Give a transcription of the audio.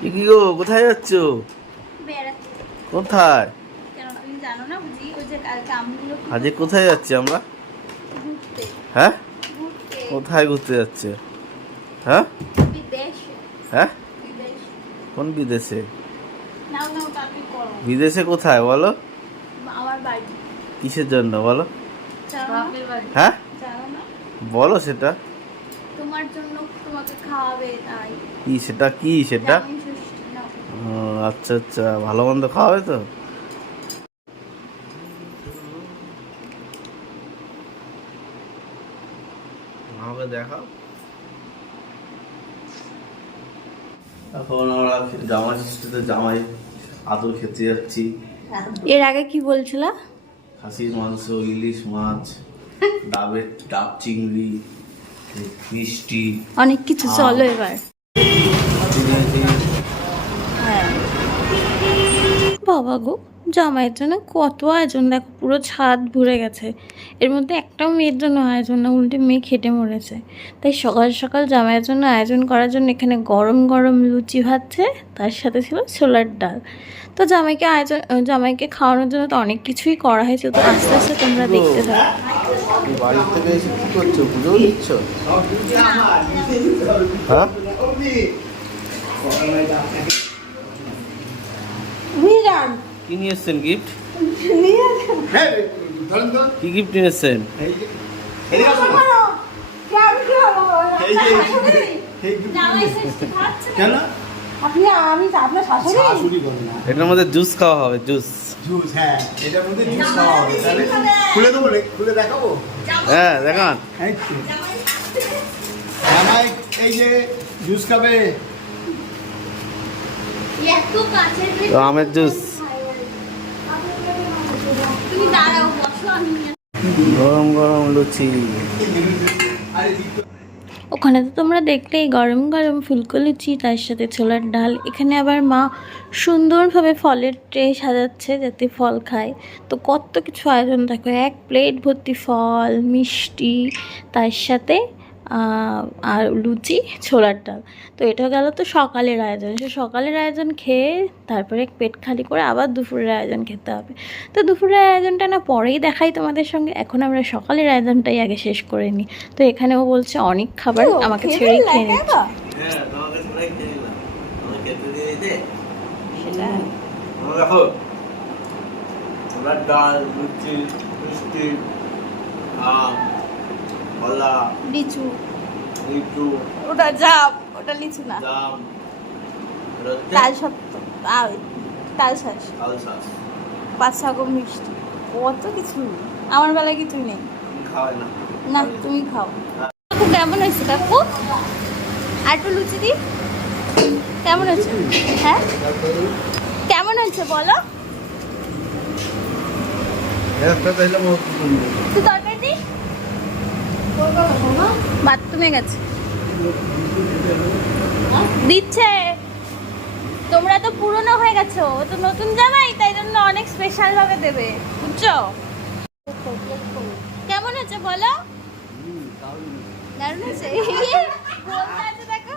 কি গো কোথায় যাচ্ছ? কোথায়? কেন তুমি জানো না বুঝি ওই যে কালকে আমগুলো আজকে কোথায় যাচ্ছি আমরা? হ্যাঁ? কোথায় ঘুরতে যাচ্ছে? হ্যাঁ? বিদেশে। হ্যাঁ? কোন বিদেশে? বিদেশে কোথায় বলো? আমার কিসের জন্য বলো? হ্যাঁ? বলো সেটা। তোমার জন্য তোমাকে খাওয়াবে তাই। কি সেটা কি সেটা? আচ্ছা আচ্ছা ভালো মন্দ খাওয়াবে তো? আমাকে দেখাও। এখন আমরা জামাই ষষ্ঠীতে জামাই আদর খেতে যাচ্ছি। এর আগে কি বলছিলা? খাসির মাংস ইলিশ মাছ ডাবের ডাব চিংড়ি। মিষ্টি অনেক কিছু চলো এবার। বাবা গো। জামাইয়ের জন্য কত আয়োজন দেখো পুরো ছাদ ভরে গেছে। এর মধ্যে একটাও মেয়ের জন্য আয়োজন না উল্টে মেয়ে খেটে মরেছে। তাই সকাল সকাল জামাইয়ের জন্য আয়োজন করার জন্য এখানে গরম গরম লুচি ভাজছে তার সাথে ছিল ছোলার ডাল। তো জামাইকে আয়োজন জামাইকে খাওয়ানোর জন্য তো অনেক কিছুই করা হয়েছে তো আস্তে আস্তে তোমরা দেখতে থাকো। বাড়ি থেকে এসে কি করছ? পুজো দিচ্ছ? হ্যাঁ? কি নিয়ে এসছেন গিফট কি গিফট নিয়ে এসছেন এটার মধ্যে জুস খাওয়া হবে জুস জুস হ্যাঁ এটার মধ্যে জুস খাওয়া হবে তাহলে খুলে দেবো রে খুলে দেখাবো হ্যাঁ দেখান। এই জামাই এই যে জুস খাবে। তো আমের জুস গরম গরম লুচি। ওখানে তো তোমরা দেখলেই গরম গরম ফুলকো লুচি, তার সাথে ছোলার ডাল। এখানে আবার মা সুন্দরভাবে ফলের ট্রে সাজাচ্ছে যাতে ফল খায়। তো কত কিছু আয়োজন দেখো এক প্লেট ভর্তি ফল, মিষ্টি, তার সাথে আর লুচি ছোলার ডাল। তো এটা গেল তো সকালের আয়োজন। সে সকালের আয়োজন খেয়ে তারপরে পেট খালি করে আবার দুপুরের আয়োজন খেতে হবে। তো দুপুরের আয়োজনটা না পরেই দেখাই তোমাদের সঙ্গে। এখন আমরা সকালের আয়োজনটাই আগে শেষ করে নিই। তো এখানেও বলছে অনেক খাবার আমাকে ছেড়েই খেয়ে নিচ্ছে। হ্যাঁ ডাল লুচি মিষ্টি কলা লিচু। লিচু। ওটা জাম ওটা লিচু না। জাম। তাল সত্য তাল তাল শাঁস তাল শাঁস পাঁচ রকম মিষ্টি। কত কিছু আমার বেলায় কিছুই নেই? খাওয়াই না। না তুমি খাও। কাকু কেমন হয়েছে কাকু? আর একটু লুচি দি কেমন হয়েছে? হ্যাঁ? কেমন হয়েছে বলো? একটা তাইলে মত তুই তরকারি দি বাথরুমে গেছে। দিচ্ছে। তোমরা তো পুরনো হয়ে গেছো তো নতুন জামাই, তাই জন্য অনেক স্পেশাল ভাবে দেবে, বুঝছ? কেমন হয়েছে বলো? দারুণ আছে দেখো